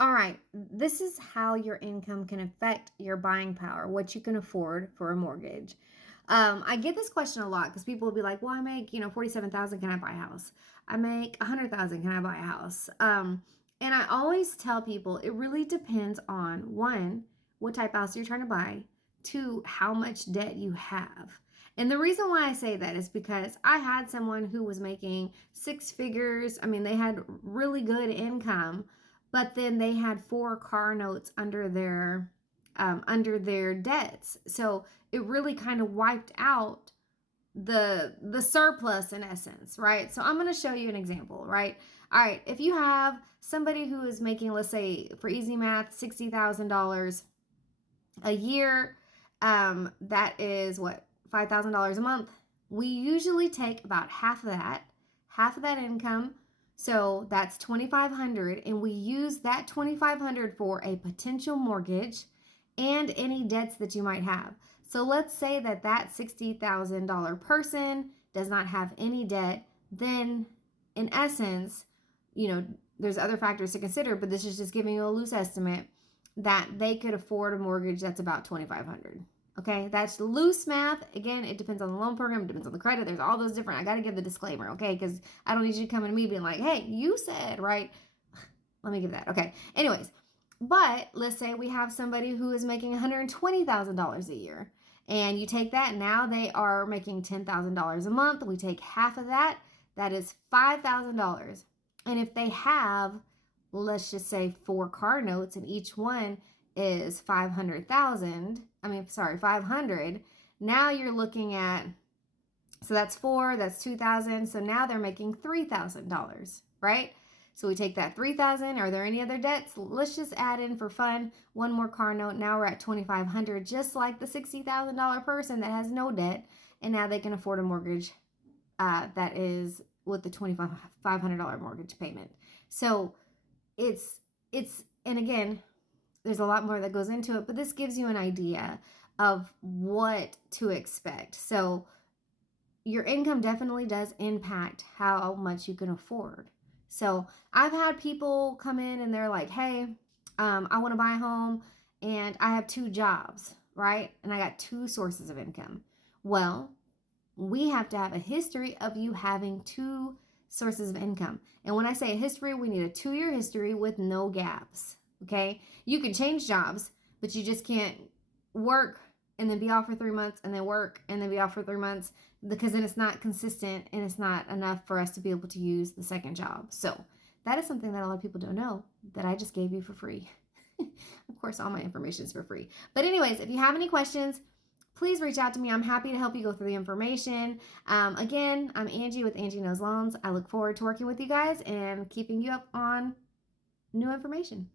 All right, this is how your income can affect your buying power, what you can afford for a mortgage. I get this question a lot because people will be like, "Well, I make 47,000. Can I buy a house? I make 100,000. Can I buy a house?" And I always tell people it really depends on one, what type of house you're trying to buy, two, how much debt you have. And the reason why I say that is because I had someone who was making six figures. I mean, they had really good income, but then they had four car notes under their debts. So it really kind of wiped out the surplus in essence, right? So I'm going to show you an example, right? All right, if you have somebody who is making, let's say for easy math, $60,000 a year, that is what, $5,000 a month. We usually take about half of that income. So that's 2,500, and we use that 2,500 for a potential mortgage and any debts that you might have. So let's say that that $60,000 person does not have any debt, then in essence, there's other factors to consider, but this is just giving you a loose estimate that they could afford a mortgage that's about 2,500. Okay, that's loose math. Again, it depends on the loan program, it depends on the credit. There's all those different. I got to give the disclaimer, okay? Because I don't need you to come to me being like, "Hey, you said," right? Let me give that. Okay. Anyways, but let's say we have somebody who is making $120,000 a year, and you take that. Now they are making $10,000 a month. We take half of that. That is $5,000. And if they have, let's just say, four car notes, and each one is 500,000. I mean, sorry, 500. Now you're looking at, so that's four, that's 2,000. So now they're making $3,000, right? So we take that 3,000. Are there any other debts? Let's just add in for fun one more car note. Now we're at 2,500, just like the $60,000 person that has no debt, and now they can afford a mortgage that is with the $2,500 mortgage payment. So it's and again, there's a lot more that goes into it, but this gives you an idea of what to expect. So your income definitely does impact how much you can afford. So I've had people come in and they're like, "Hey, I want to buy a home and I have two jobs, right? And I got two sources of income." Well, we have to have a history of you having two sources of income. And when I say a history, we need a 2-year history with no gaps. Okay. You can change jobs, but you just can't work and then be off for 3 months and then work and then be off for 3 months, because then it's not consistent and it's not enough for us to be able to use the second job. So that is something that a lot of people don't know that I just gave you for free. Of course, all my information is for free. But anyways, if you have any questions, please reach out to me. I'm happy to help you go through the information. Again, I'm Angie with Angie.Knows.Loans. I look forward to working with you guys and keeping you up on new information.